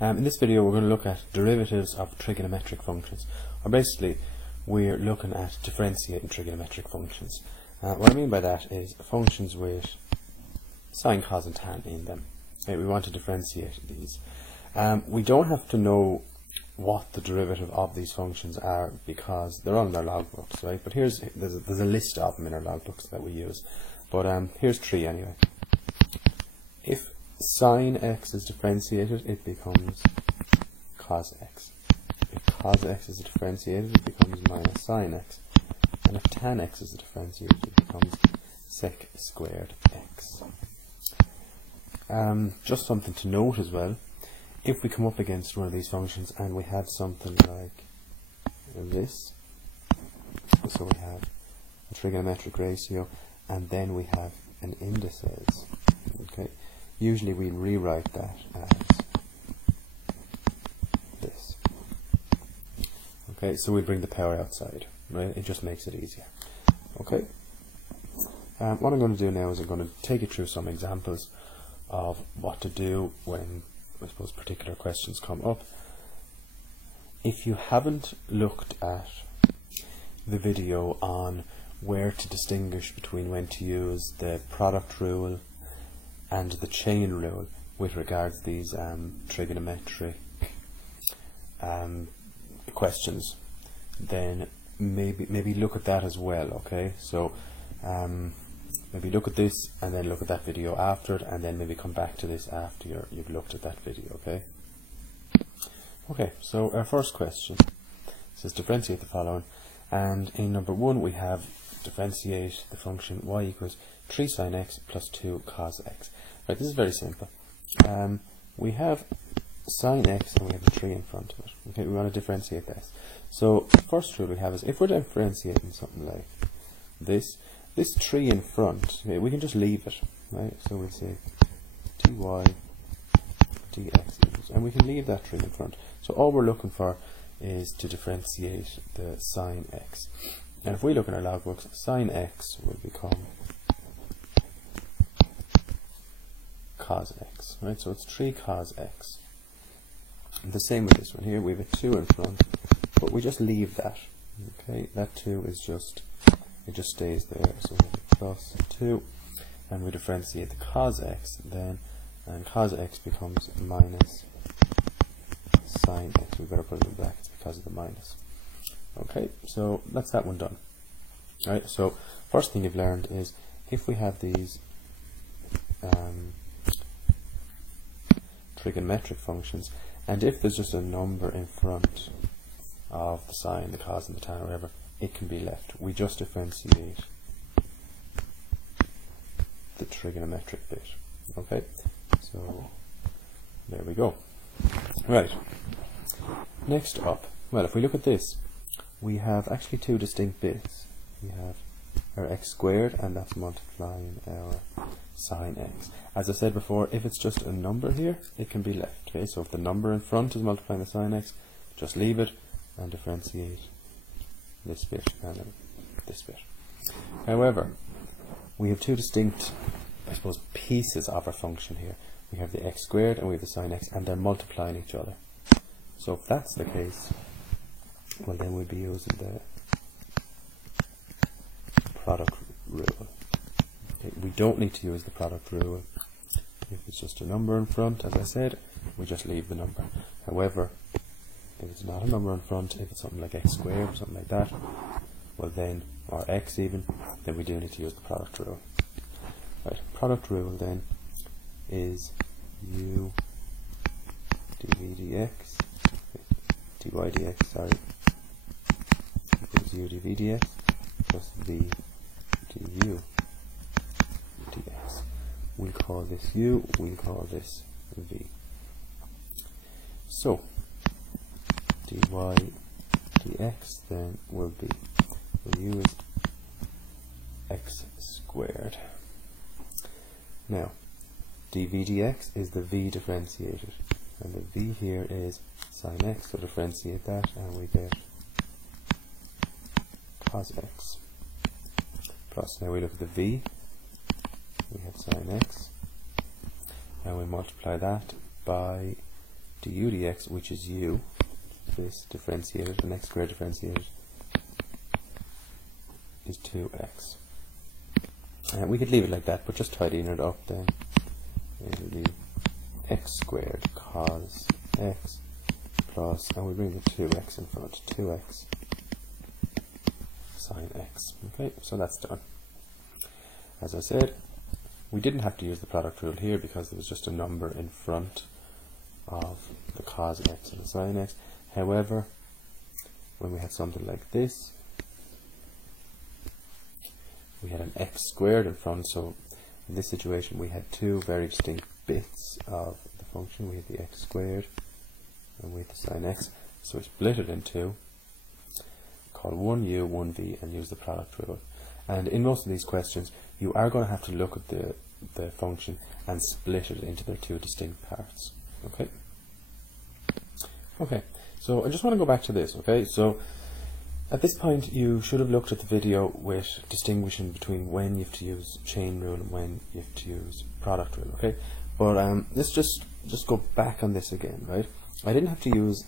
In this video we're going to look at derivatives of trigonometric functions, or basically we're looking at differentiating trigonometric functions. What I mean by that is functions with sine, cos and tan in them. Okay, we want to differentiate these. We don't have to know what the derivative of these functions are because they're all in our logbooks, right? But there's a list of them in our logbooks that we use. But here's three anyway. If sine x is differentiated, it becomes cos x. If cos x is differentiated, it becomes minus sine x. And if tan x is differentiated, it becomes sec squared x. Just something to note as well, if we come up against one of these functions and we have something like this, so we have a trigonometric ratio and then we have an indices, okay, usually we rewrite that as this. Okay, so we bring the power outside, right? It just makes it easier. Okay. What I'm going to do now is I'm going to take you through some examples of what to do when, I suppose, particular questions come up. If you haven't looked at the video on where to distinguish between when to use the product rule and the chain rule with regards to these trigonometric questions, then maybe look at that as well. Okay, so maybe look at this and then look at that video after it, and then maybe come back to this after you've looked at that video. Okay, so our first question says differentiate the following, and in number 1 we have differentiate the function y equals 3 sine x plus 2 cos x. Right, this is very simple. We have sine x and we have a 3 in front of it. Okay, we want to differentiate this. So first rule we have is if we're differentiating something like this 3 in front, okay, we can just leave it, right? So we'll say dy dx equals, and we can leave that 3 in front. So all we're looking for is to differentiate the sine x. And if we look in our logbooks, sine x will become cos x, right? So it's 3 cos x. And the same with this one here, we have a 2 in front, but we just leave that. Okay, that 2 is just, it just stays there. So we have plus 2, and we differentiate the cos x then, and cos x becomes minus sine x. We've got to put it in brackets because of the minus. Okay, so that's that one done. Alright, so first thing you've learned is if we have these trigonometric functions, and if there's just a number in front of the sine, the cos and the tan or whatever, it can be left. We just differentiate the trigonometric bit. Okay, so there we go. Right, next up, well, if we look at this, we have actually two distinct bits. We have our x squared, and that's multiplying our sine x. As I said before, if it's just a number here, it can be left. Okay, so if the number in front is multiplying the sine x, just leave it and differentiate this bit and this bit. However, we have two distinct, I suppose, pieces of our function here. We have the x squared and we have the sine x, and they're multiplying each other. So if that's the case, well, then we'll be using the product rule. Okay, we don't need to use the product rule if it's just a number in front. As I said, we just leave the number. However, if it's not a number in front, if it's something like x squared or something like that, well then, or x even, then we do need to use the product rule. Right, product rule then is u dv dx, dy dx, sorry, equals u dv dx plus v du dx. We'll call this u, we'll call this v. So dy dx then will be, well, u is x squared. Now dv dx is the v differentiated, and the v here is sine x, so differentiate that and we get cos x. Plus, now we look at the v, we have sine x, and we multiply that by du dx, which is u, this differentiated, and x squared differentiated is 2x. And we could leave it like that, but just tidying it up then, it'll be x squared cos x plus, and we bring the 2x in front, 2x sine x. Okay, so that's done. As I said, we didn't have to use the product rule here because there was just a number in front of the cos x and the sine x. However, when we had something like this, we had an x squared in front, so in this situation we had two very distinct bits of the function. We had the x squared and we had the sine x, so we split it in two, call one u, one v, and use the product rule. And in most of these questions, you are going to have to look at the function and split it into their two distinct parts. Okay? Okay, so I just want to go back to this, okay? So at this point, you should have looked at the video with distinguishing between when you have to use chain rule and when you have to use product rule, okay? But let's just go back on this again, right? I didn't have to use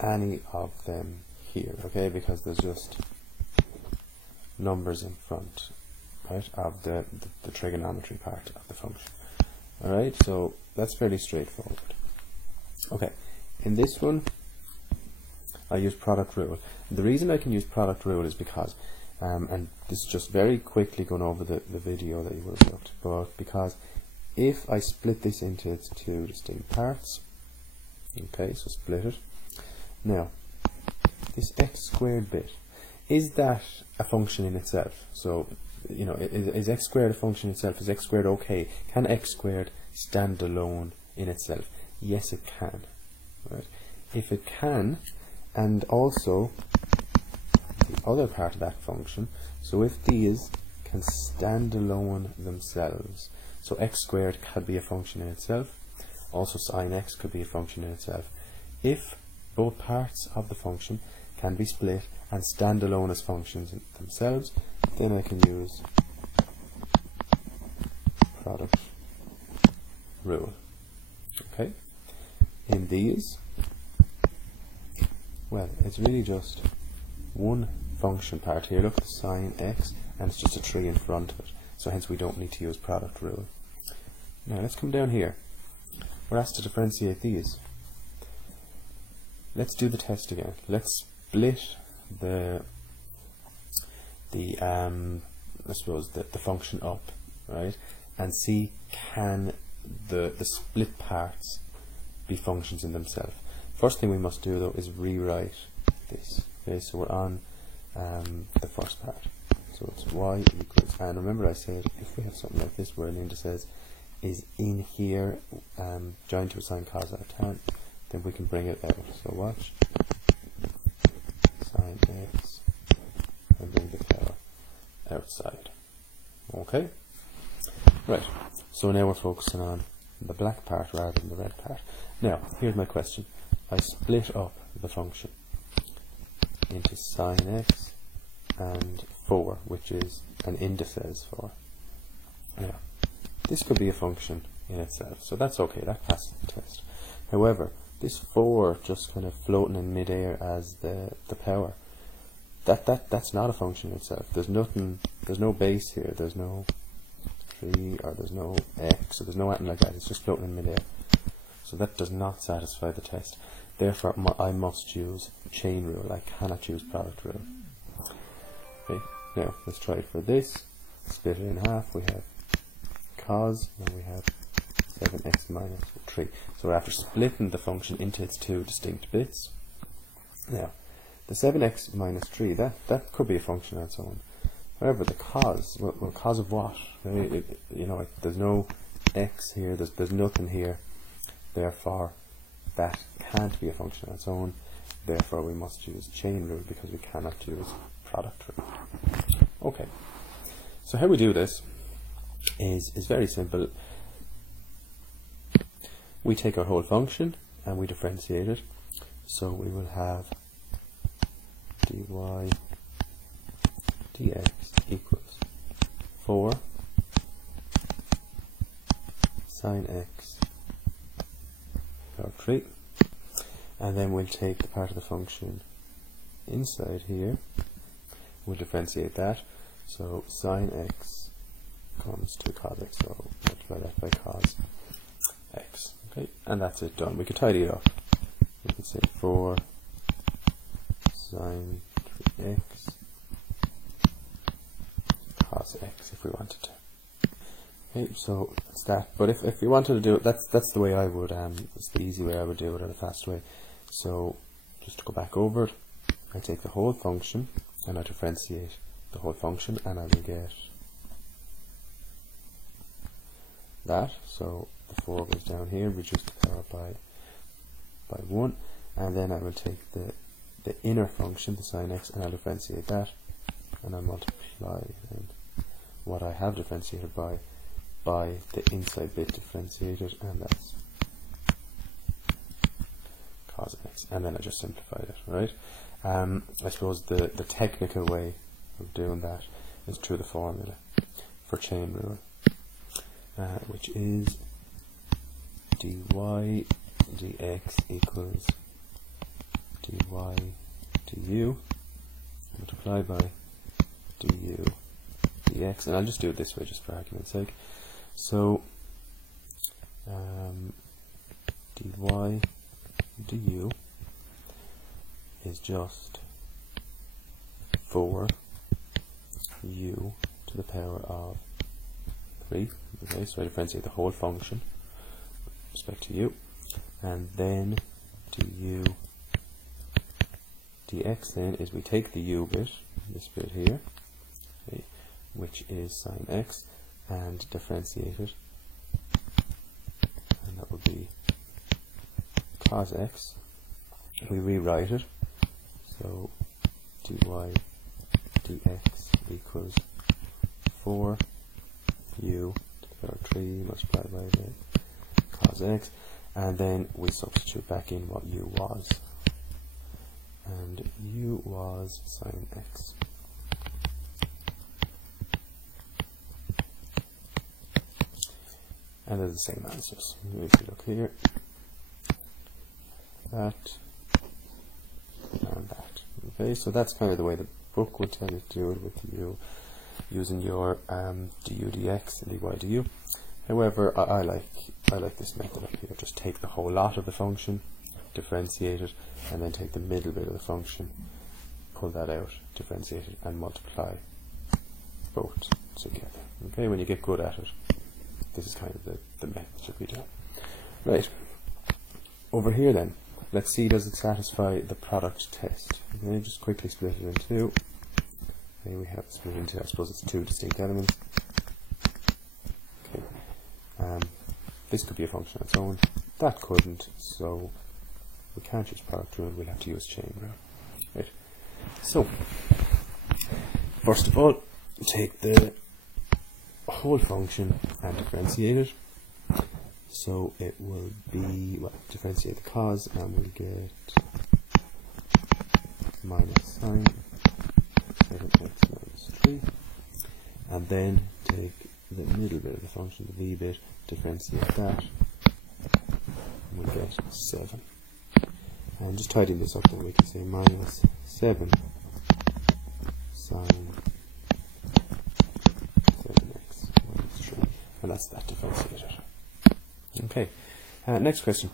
any of them here, okay? Because there's just numbers in front, right, of the trigonometry part of the function. Alright, so that's fairly straightforward. Okay, in this one, I use product rule. The reason I can use product rule is because, and this is just very quickly going over the video that you would have looked, but because if I split this into its two distinct parts, okay, so split it. Now, this x squared bit, is that a function in itself? So, you know, is x squared a function itself? Is x squared okay? Can x squared stand alone in itself? Yes, it can. Right? If it can, and also the other part of that function, so if these can stand alone themselves, so x squared could be a function in itself, also sine x could be a function in itself. If both parts of the function can be split and stand alone as functions in themselves, then I can use product rule. Okay? In these, well, it's really just one function part here. Look at the sine x, and it's just a 3 in front of it, so hence we don't need to use product rule. Now let's come down here. We're asked to differentiate these. Let's do the test again. Let's split the I suppose the function up, right, and see can the split parts be functions in themselves. First thing we must do though is rewrite this. Okay, so we're on the first part. So it's y equals, and remember I said if we have something like this where an indices is in here joined to a sine cos or tan, then we can bring it out. So watch, sine x, and bring the power outside. Okay, right, so now we're focusing on the black part rather than the red part. Now here's my question. I split up the function into sine x and 4, which is an indices 4. Now this could be a function in itself, so that's okay, that passes the test. However, this 4 just kind of floating in midair as the power, that's not a function in itself. There's nothing, there's no base here, there's no 3 or there's no x, so there's no anything like that, it's just floating in midair. So that does not satisfy the test. Therefore I must use chain rule, I cannot use product rule. Okay, now let's try it for this. Split it in half, we have cos, and we have 7x minus 3. So we're after splitting the function into its two distinct bits. Now, the 7x minus 3, that could be a function on its own. However, the cos, well cos of what? You know, there's no x here, there's nothing here. Therefore, that can't be a function on its own. Therefore, we must use chain rule because we cannot use product rule. Okay, so how we do this is very simple. We take our whole function and we differentiate it. So we will have dy dx equals 4 sine x power 3. and then we'll take the part of the function inside here, we'll differentiate that, so sine x comes to cos x, so multiply that by cos x. Okay, and that's it, done. We could tidy it up. We could say 4 sine 3x cos x if we wanted to. Okay, so that's that. But if you wanted to do it, that's the way I would. It's the easy way I would do it, or the fast way. So just to go back over it, I take the whole function and I differentiate the whole function, and I will get that. So the 4 goes down here, reduce the power by 1, and then I will take the inner function, the sine x, and I'll differentiate that, and I multiply and what I have differentiated by the inside bit differentiated, and that's cos x, and then I just simplified it, right? I suppose the technical way of doing that is through the formula for chain rule, which is dy dx equals dy du multiplied by du dx, and I'll just do it this way just for argument's sake. So dy du is just 4 u to the power of 3. Okay, so I differentiate the whole function with respect to u, and then du dx then is we take the u bit, this bit here, okay, which is sine x, and differentiate it, and that would be cos x. We rewrite it, so dy dx equals 4 u to the power 3 multiplied by the cos x, and then we substitute back in what u was, and u was sine x. And they're the same answers. If you look here, that and that. Okay, so that's kind of the way the book would tell you to do it, with you using your du dx and dy du. However, I like this method up here. Just take the whole lot of the function, differentiate it, and then take the middle bit of the function, pull that out, differentiate it, and multiply both together. Okay, when you get good at it, this is kind of the method to be done. Right, over here then, let's see, does it satisfy the product test? Okay, just quickly split it in two. Okay, we have split it into, I suppose it's two distinct elements. Okay, this could be a function on its own, that couldn't, so we can't use product rule, we'll have to use chain rule. Right, so first of all, take the whole function and differentiate it. So it will be, well, differentiate the cos, and we'll get minus sine 7x minus 3, and then take the middle bit of the function, the v bit, differentiate that, and we'll get 7. And just tidying this up, then we can say minus 7 sine 7x minus 3, and that's that differentiated. Okay, next question.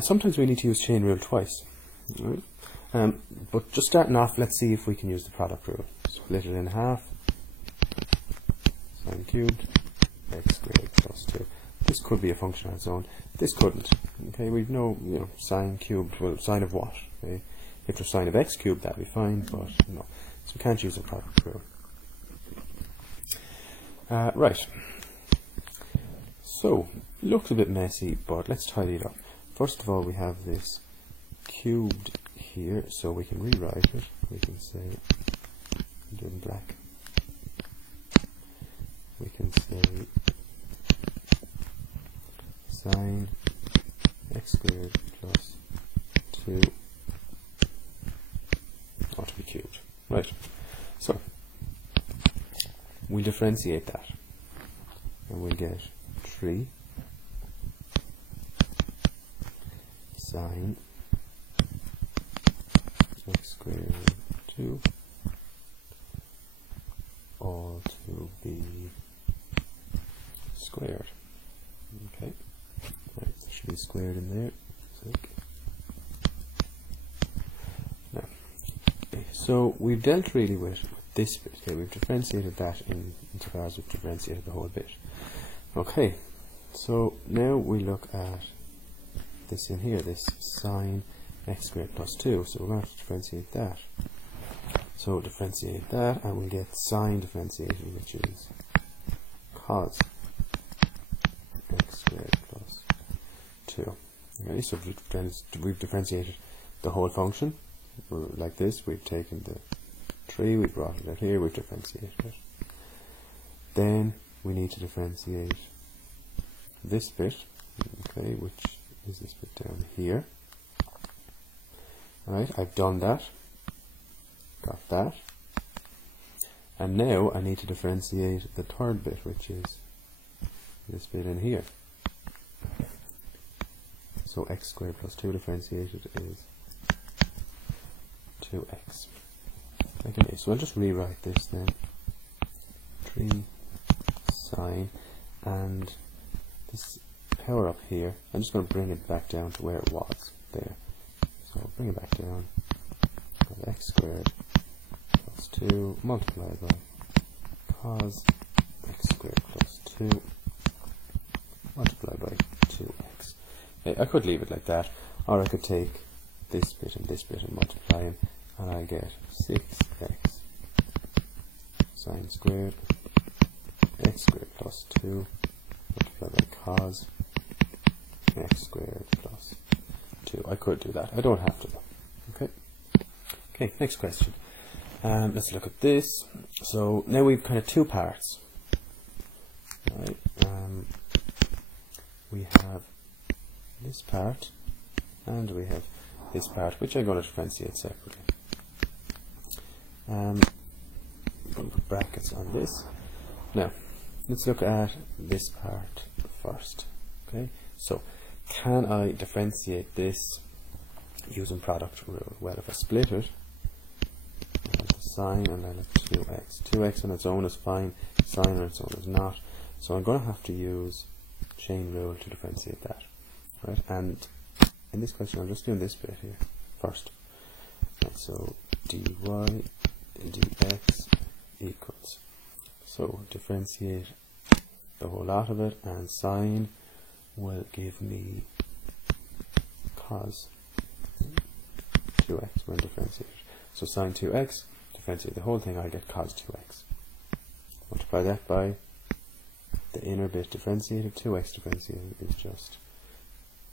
Sometimes we need to use chain rule twice, right? But just starting off, let's see if we can use the product rule. Split it in half, sine cubed x squared plus 2. This could be a function on its own, this couldn't. Okay, we've no, sine cubed, well, sine of what? Okay? If there's sine of x cubed, that'd be fine, but no. So we can't use the product rule. Right. So, looks a bit messy, but let's tidy it up. First of all, we have this cubed here, so we can rewrite it. We can say, do it in black. We can say sine x squared plus 2 ought to be cubed. Right. So, we'll differentiate that, and we'll get 3 sine x squared 2 all to be squared. Okay, right, there should be squared in there. Now, okay, so we've dealt really with this bit. Okay, we've differentiated that insofar as we've differentiated the whole bit. Okay, so now we look at this in here, this sine x squared plus 2. So we're going to have to differentiate that. So differentiate that, and we'll get sine differentiated, which is cos x squared plus 2. Okay, so we've differentiated the whole function like this. We've taken the 3, we brought it out here, we've differentiated it. Then we need to differentiate this bit, okay, which is this bit down here. Alright, I've done that, got that, and now I need to differentiate the third bit, which is this bit in here. So x squared plus 2 differentiated is 2x. Okay, so I'll just rewrite this then. 3 sine, and this power up here, I'm just going to bring it back down to where it was there. So I'll bring it back down. X squared plus 2 multiplied by cos x squared plus 2 multiplied by 2x. Okay, I could leave it like that, or I could take this bit and multiply them, and I get 6x sine squared x squared plus 2 multiplied by cos x squared plus 2. I could do that. I don't have to though. Okay. Okay, next question. Let's look at this. So now we've kind of two parts. Right. We have this part and we have this part, which I'm going to differentiate separately. I'm going to put brackets on this. Now, let's look at this part first. Okay, so can I differentiate this using product rule? Well, if I split it, I have the sine and then it's 2x. 2x on its own is fine, sine on its own is not. So I'm going to have to use chain rule to differentiate that. Right, and in this question I'm just doing this bit here first. Right, so dy dx equals, so differentiate the whole lot of it, and sine will give me cos 2x when differentiated. So sine 2x, differentiate the whole thing, I get cos 2x. Multiply that by the inner bit differentiated, 2x differentiated is just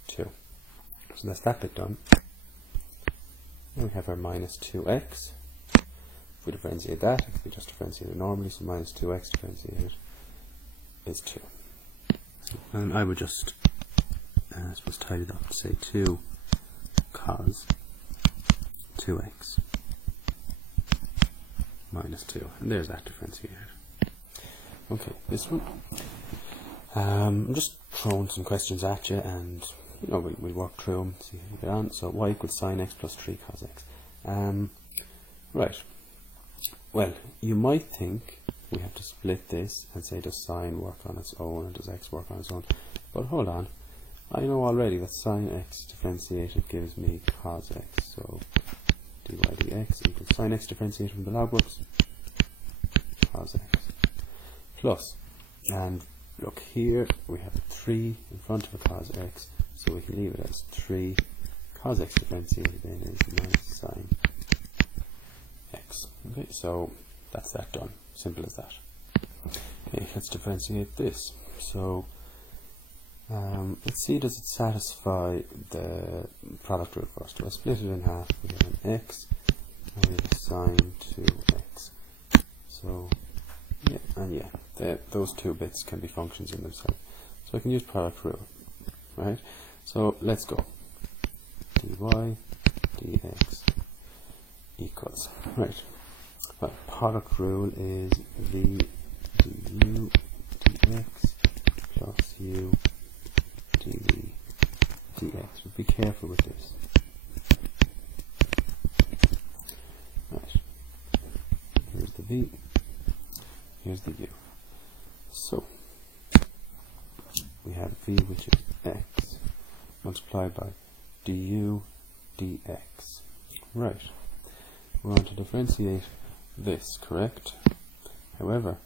2. So that's that bit done. Then we have our minus 2x. If we differentiate that, if we just differentiate it normally, so minus 2x differentiated is 2. And I would just, I suppose, tidy it up to say 2 cos 2x minus 2. And there's that differentiated. Okay, this one. I'm just throwing some questions at you, and we'll work through them, see how you get on. So y equals sine x plus 3 cos x. Right. Well, you might think we have to split this and say, does sine work on its own and does x work on its own? But hold on. I know already that sine x differentiated gives me cos x. So dy dx equals sine x differentiated from the log books, cos x, plus, and look here, we have a 3 in front of a cos x, so we can leave it as 3 cos x differentiated then is minus sine x. Okay, so that's that done. Simple as that. Okay, let's differentiate this. So let's see, does it satisfy the product rule first? So I split it in half. We have an x and we have a sine 2x. So yeah, and yeah, those two bits can be functions in themselves. So I can use product rule, right? So let's go. dy dx equals, right. Well, product rule is v du dx plus u dv dx. But be careful with this. v, here's the u. So we have v, which is x, multiplied by du dx. Right. We want to differentiate this, correct? However,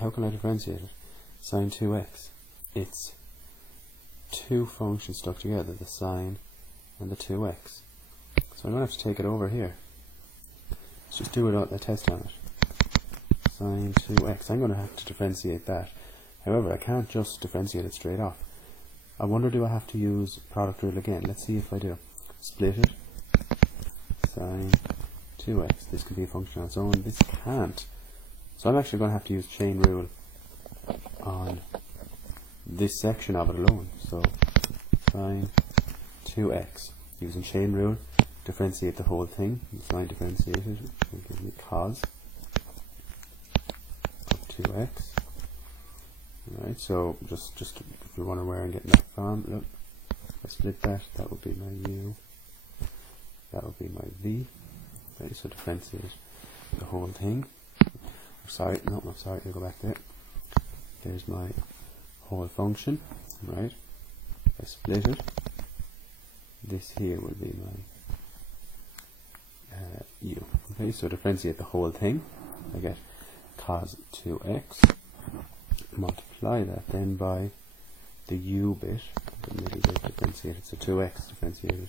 how can I differentiate it? Sine 2x. It's two functions stuck together, the sine and the 2x. So I'm going to have to take it over here. Let's just do a test on it. Sine 2x. I'm going to have to differentiate that. However, I can't just differentiate it straight off. I wonder, do I have to use product rule again? Let's see if I do. Split it. Sine 2x. This could be a function on its own. This can't. So I'm actually going to have to use chain rule on this section of it alone. So sine 2x. Using chain rule, differentiate the whole thing. Sine differentiated will give me cos of 2x. Alright, so just if you wonder where I'm getting that from, look, if I split that, that would be my u, that would be my v. Okay, so differentiate the whole thing. Sorry, no, I'm sorry, I'll go back there. There's my whole function, right? If I split it, this here will be my u. Okay, so differentiate the whole thing. I get cos 2x. Multiply that then by the u bit, the middle bit differentiated, so 2x differentiated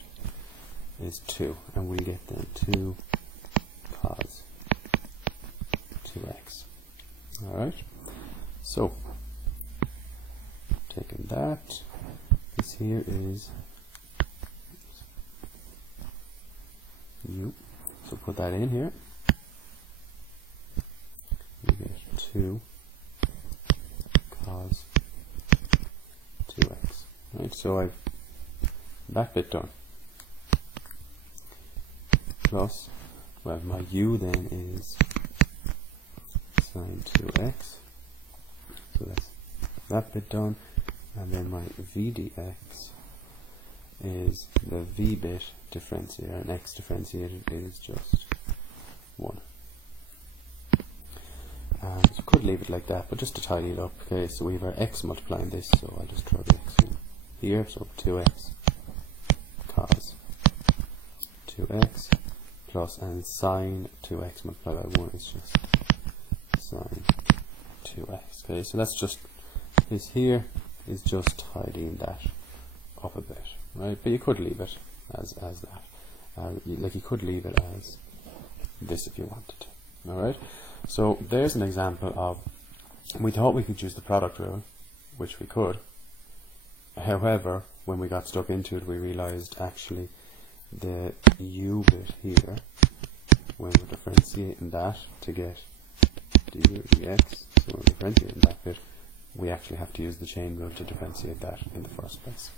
is 2, and we get then 2 cos 2x. Alright, so taking that, this here is u, so put that in here, we get 2 cos 2x. Right, so I've that bit done. Plus, well, my u then is sine 2x. So that's that bit done. And then my v dx is the v bit differentiated, and x differentiated is just 1. So could leave it like that, but just to tidy it up. Okay, so we have our x multiplying this, so I'll just throw the x in here, so 2x cos 2x plus, and sine 2x multiplied by 1 is just sine 2x. Okay, so that's just, this here is just tidying that up a bit, right? But you could leave it as that. Like you could leave it as this if you wanted to. Alright? So there's an example of, we thought we could use the product rule, which we could. However, when we got stuck into it, we realized actually the u bit here, when we're differentiating that to get du dx, so when we're differentiating that bit, we actually have to use the chain rule to differentiate that in the first place.